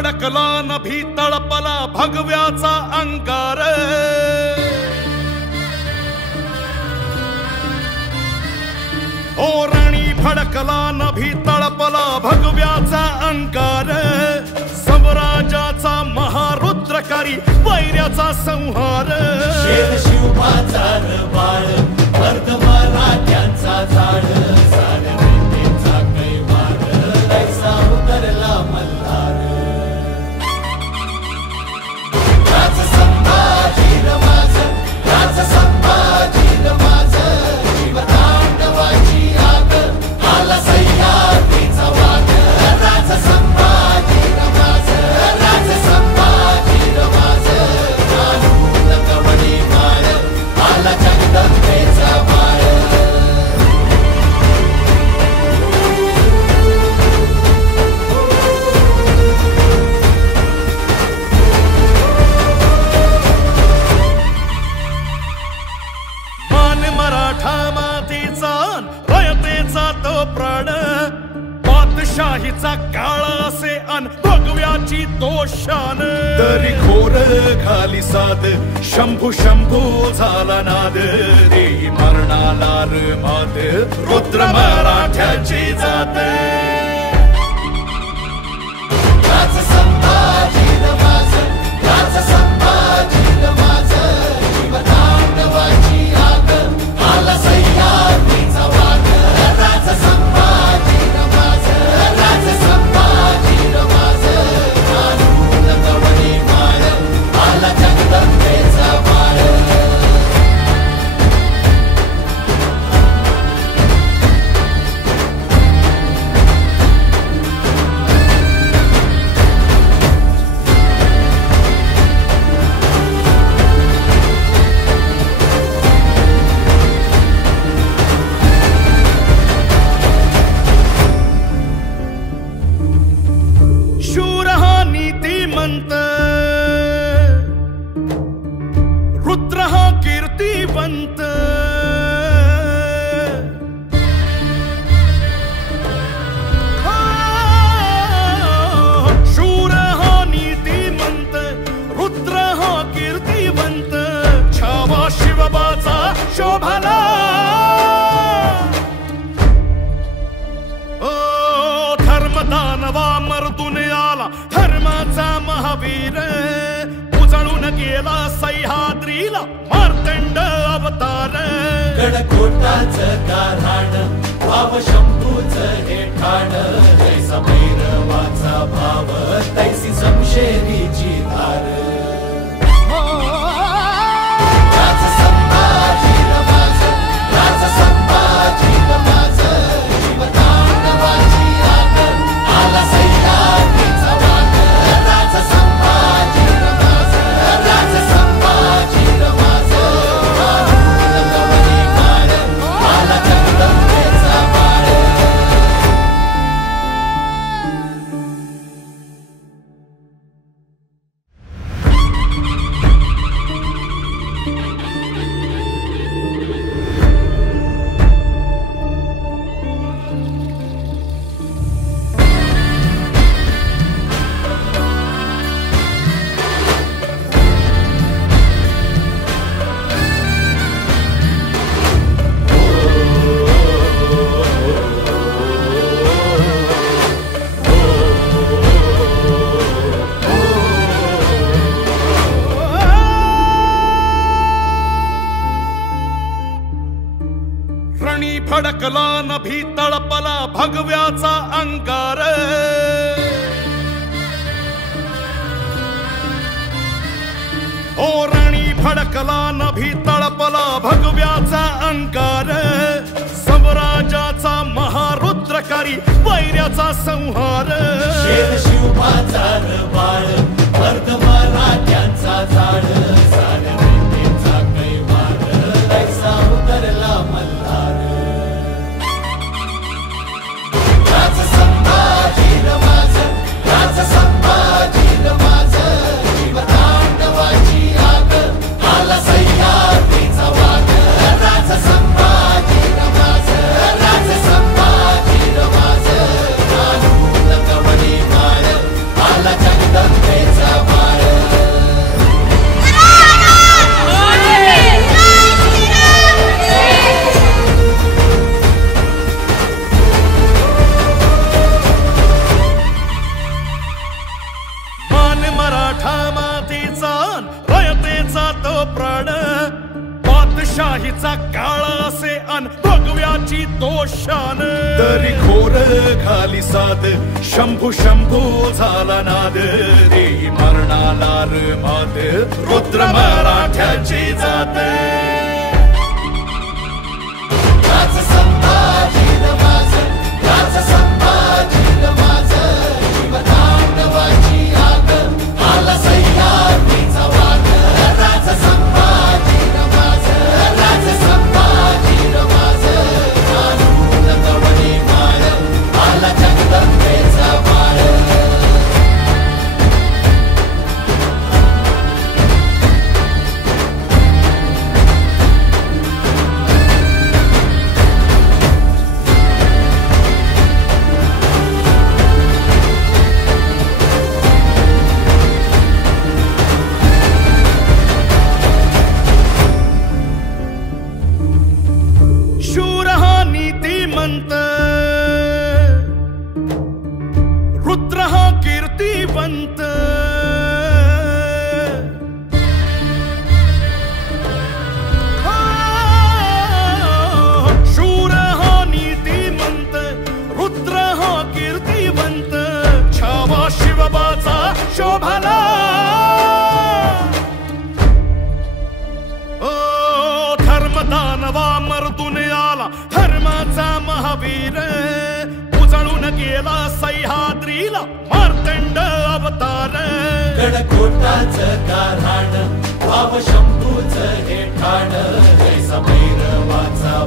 फडकला नभी तळपला भगव्याचा अंगार ओ राणी फडकला नभी तळपला भगव्याचा अंगार सम्राजाचा महारुद्रकारी वैर्याचा संहार शेर शिवबाचा बाळ वर्ग मराठ्यांचा झाड झाड दैत्यांचा कैवार ऐसा उतरला मल्हार राज संभाजी माझ राज संभाजी माझ जीवतांडवाची आग आला सह्याद्रीचा वाघ राज संभाजी माझ राज संभाजी माझ कानून कवडी माळ आला जगदंबेचा बाळ मान मराठा मातीचा रयतेचा तो प्राण बादशाहीचा काळ असे अन भगव्याची तो शान तरी घोर खाली साद शंभू शंभू झाला नाद रे मरणाला र मात रुद्र मराठ्याची जात राज संभाजी माझ राज संभाजी माझ जीवतांडवाची आग आला सह्याद्रीचा वाघ राज संभाजी माझ राज संभाजी माझ कानून कवडी माळ आला जगदंबेचा बाळ शूर हा नीतिमंत रुद्र हा कीर्तिवंत शूर हा नीतिमंत रुद्र हा कीर्तिवंत छावा शिवबाचा शोभला धर्मदानवा मर्दून आला धर्माचा महावीर उजळून गेला सह्याद्रीला मार्तंड अवतार गडकोटाचं गाऱ्हाण भाव शंभूच हे ठाण जैसा भैरवाचा भाव तैसी समशेरीची धार राज संभाजी माझ राज संभाजी माझ जीवतांडवाची आग आला सह्याद्रीचा वाघ राज संभाजी माझ राज संभाजी माझ कानून कवडी माळ आला जगदंबेचा बाळ रणी फडकला नभी तळपला भगव्याचा अंगार ओ राणी फडकला नभी तळपला भगव्याचा अंगार सम्राजाचा महारुद्रकारी वैर्याचा संहार शेर शिवबाचा बाळ वर्ग मराठ्यांचा झाड झाड दैत्यांचा कैवार ऐसा उतरला मल्हार राज संभाजी माझ राज संभाजी माझ जीवतांडवाची आग आला सह्याद्रीचा वाघ राज संभाजी माझ राज संभाजी माझ कानून कवडी माळ आला जगदंबेचा अन भगव्याची तो शान तरी घोर खाली साद शंभू शंभू झाला नाद रे मरणाला र मात रुद्र मराठ्याची जात राज संभाजी माझं राज संभाजी माझं शिवतांडवाची आग आला सह्याद्रीचा वाघ राज संभाजी माझं राज संभाजी माझं कानून कवडी माळ आला जगदंबेचा बाळ शूर हा नीतिमंत रुद्र हा कीर्तिवंत शूर हा नीतिमंत रुद्र हा कीर्तिवंत छावा शिवबाचा शोभला धर्मदानवा मर्दून आला धर्माचा महावीर उजळून गेला सह्याद्रीला मार्तंड अवतार गडकोटाचं गाऱ्हाण भाव शंभूचं हे ठाण जैसा भैरवाचा